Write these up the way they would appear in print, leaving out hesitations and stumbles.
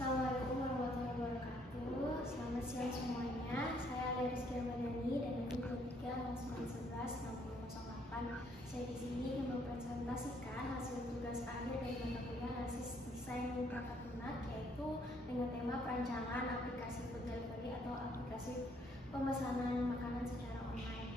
Assalamualaikum warahmatullahi wabarakatuh. Selamat siang semuanya. Saya Alia Rizky Ramadhani dan NIM 23-11-6008. Saya di sini ingin mempresentasikan hasil tugas akhir dari mata kuliah analisis desain perangkat lunak, yaitu dengan tema perancangan aplikasi food delivery atau aplikasi pemesanan makanan secara online.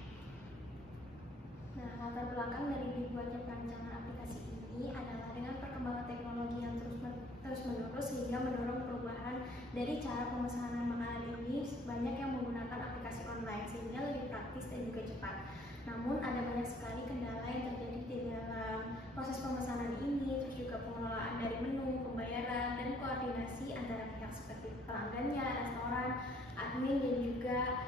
Nah, latar belakang dari dibuatnya perancangan aplikasi ini adalah dengan perkembangan teknologi yang terus-menerus sehingga mendorong perubahan dari cara pemesanan makanan ini. Banyak yang menggunakan aplikasi online sehingga lebih praktis dan juga cepat. Namun ada banyak sekali kendala yang terjadi di dalam proses pemesanan ini, terus juga pengelolaan dari menu, pembayaran, dan koordinasi antara pihak seperti pelanggannya, restoran, admin, dan juga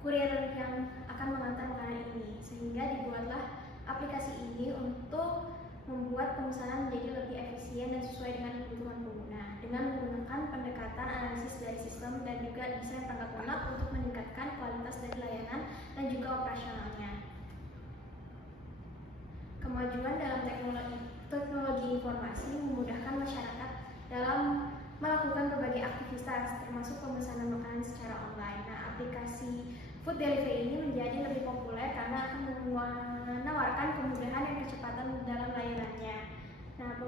kurir yang akan mengantar makanan ini. Sehingga dibuatlah aplikasi ini untuk membuat pemesanan menjadi lebih efisien dan sesuai dengan kebutuhan pengguna dengan menggunakan pendekatan analisis dari sistem dan juga desain perangkat lunak untuk meningkatkan kualitas dari layanan dan juga operasionalnya. Kemajuan dalam teknologi informasi memudahkan masyarakat dalam melakukan berbagai aktivitas termasuk pemesanan makanan secara online. Nah, aplikasi food delivery ini menjadi lebih populer karena akan menawarkan kemudahan dan kecepatan dalam layanannya. Nah,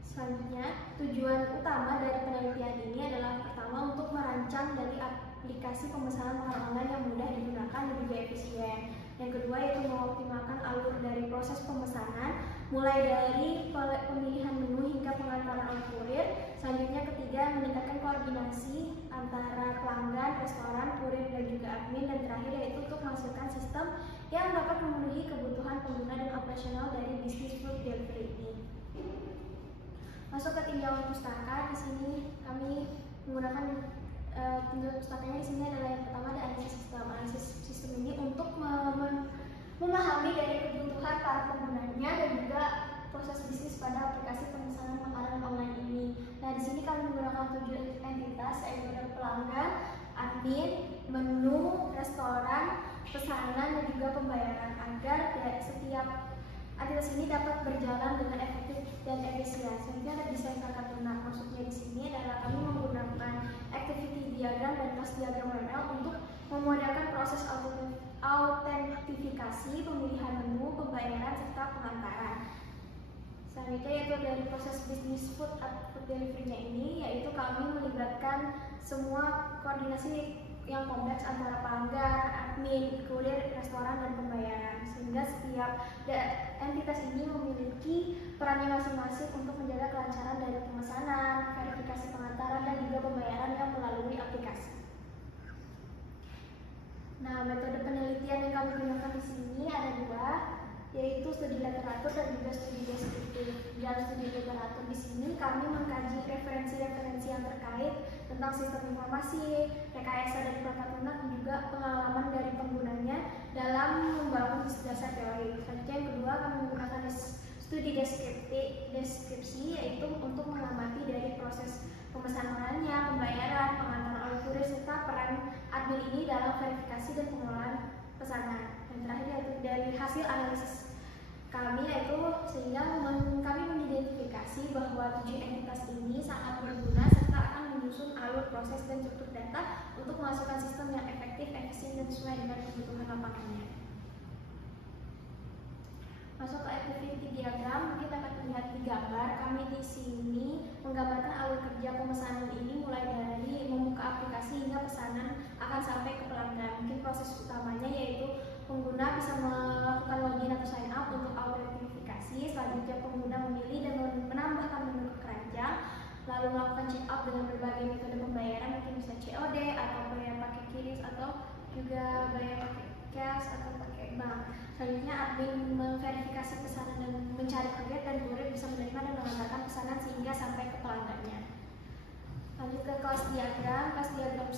selanjutnya, tujuan utama dari penelitian ini adalah pertama untuk merancang dari aplikasi pemesanan makanan online yang mudah digunakan dan juga efisien. Yang kedua yaitu mengoptimalkan alur dari proses pemesanan, mulai dari pemilihan menu hingga pengantaran oleh kurir. Selanjutnya ketiga, meningkatkan koordinasi antara pelanggan, restoran, kurir, dan juga admin. Dan terakhir yaitu untuk menghasilkan sistem yang dapat memenuhi kebutuhan pengguna dan operasional dari bisnis food delivery ini. Masuk ke tinjauan pustaka, di sini kami menggunakan tinjauan pustakanya. Di sini adalah yang pertama ada analisis sistem. Analisis sistem ini untuk memahami dari kebutuhan para penggunanya dan juga proses bisnis pada aplikasi pemesanan makanan online ini. Nah, di sini kami menggunakan 7 entitas, yaitu ada pelanggan, admin, menu, restoran, pesanan, dan juga pembayaran agar setiap entitas ini dapat berjalan dengan efektif dan efisien. Selanjutnya ada desain perangkat lunak. Maksudnya di sini adalah kami menggunakan activity diagram dan task diagram UML untuk memudahkan proses autentifikasi, pemilihan menu, pembayaran, serta pengantaran. Selanjutnya yaitu dari proses bisnis food delivery-nya ini, yaitu kami melibatkan semua koordinasi yang kompleks antara pelanggan, admin, kurir, restoran, dan pembayaran, sehingga setiap entitas ini memiliki perannya masing-masing untuk menjaga kelancaran dari pemesanan, verifikasi pengantaran, dan juga pembayaran yang melalui aplikasi. Nah, metode penelitian yang kami gunakan di sini ada 2, yaitu studi literatur dan juga studi deskriptif. Dalam studi literatur di sini kami mengkaji referensi-referensi yang terkait tentang sistem informasi, rekayasa dari perangkat lunak, dan juga pengalaman dari penggunanya dalam membangun dasar teori. Selanjutnya yang kedua, kami menggunakan studi deskripsi, yaitu untuk mengamati dari proses pemesanannya, pembayaran, pengantaran oleh kurir, serta peran admin ini dalam verifikasi dan pengelolaan pesanan. Dan terakhir yaitu dari hasil analisis kami, yaitu sehingga kami mengidentifikasi bahwa 7 entitas ini sangat berguna serta akan menyusun alur proses dan struktur data untuk menghasilkan sistem yang efektif, efisien, dan sesuai dengan kebutuhan lapangannya. Masuk ke activity diagram, kita akan melihat di gambar. Kami di sini menggambarkan alur kerja pemesanan ini mulai dari membuka aplikasi hingga pesanan akan sampai ke pelanggan. Mungkin proses utamanya yaitu pengguna bisa melakukan login atau sign up untuk autentifikasi. Selanjutnya pengguna memilih dan menambahkan menu ke keranjang, lalu melakukan check out dengan berbagai metode pembayaran, mungkin bisa COD atau bayar pakai QRIS atau juga bayar pakai cash atau pakai bank. Selanjutnya admin memverifikasi pesanan dan mencari kurir, dan kurir bisa menerima dan mengantarkan pesanan sehingga sampai ke pelanggannya. Lanjut ke kelas diagram. Kelas diagram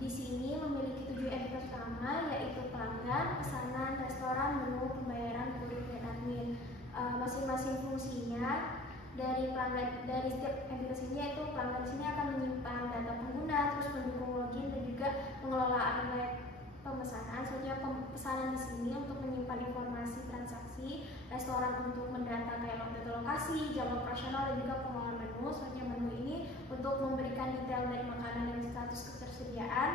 di sini memiliki 7 entitas utama, yaitu pelanggan, pesanan, restoran, menu, pembayaran, kurir, dan admin. Masing-masing fungsinya dari setiap entitas ini, yaitu pelanggan di sini akan menyimpan data pengguna, terus mendukung login dan juga pengelolaan pemesanan. Selanjutnya pesanan di sini untuk menyimpan informasi transaksi, restoran untuk mendata kayak data lokasi, jam operasional, dan juga pengelolaan menu. Selanjutnya menu ini untuk detail dari makanan dan status ketersediaan.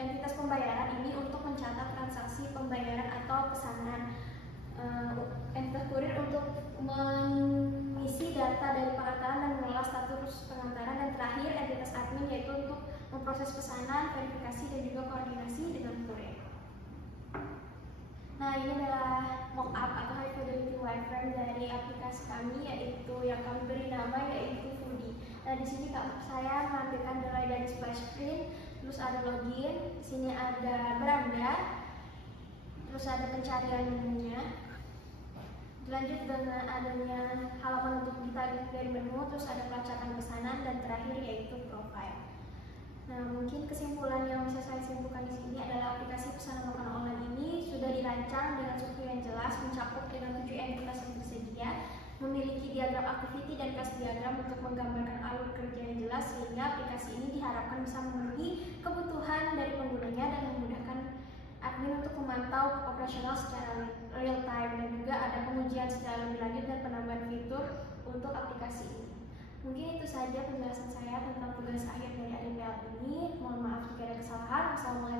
Entitas pembayaran ini untuk mencatat transaksi pembayaran atau pesanan. Entitas kurir untuk mengisi data dari pengantaran dan mengelola status pengantaran, dan terakhir entitas admin yaitu untuk memproses pesanan, verifikasi, dan juga koordinasi dengan kurir. Nah, ini adalah mockup atau high fidelity wireframe dari aplikasi kami, yaitu yang kami beri nama yaitu Foodie. Nah, di sini saya menampilkan mulai dari splash screen, terus ada login, di sini ada beranda, terus ada pencarian menunya. Lanjut dengan adanya halaman untuk kita dari menu, terus ada pelacakan pesanan, dan terakhir yaitu profile. Nah, mungkin kesimpulan yang bisa saya simpulkan di sini adalah aplikasi pesanan makanan online ini sudah dirancang dengan struktur yang jelas, mencakup dengan 7 entitas yang tersedia, memiliki diagram activity dan class diagram untuk menggambarkan alur kerja yang jelas, sehingga aplikasi ini diharapkan bisa memenuhi kebutuhan dari penggunanya dan memudahkan admin untuk memantau operasional secara real time, dan juga ada pengujian secara lebih lanjut dan penambahan fitur untuk aplikasi ini. Mungkin itu saja penjelasan saya tentang tugas akhir dari ADPL ini. Mohon maaf jika ada kesalahan. Wassalamualaikum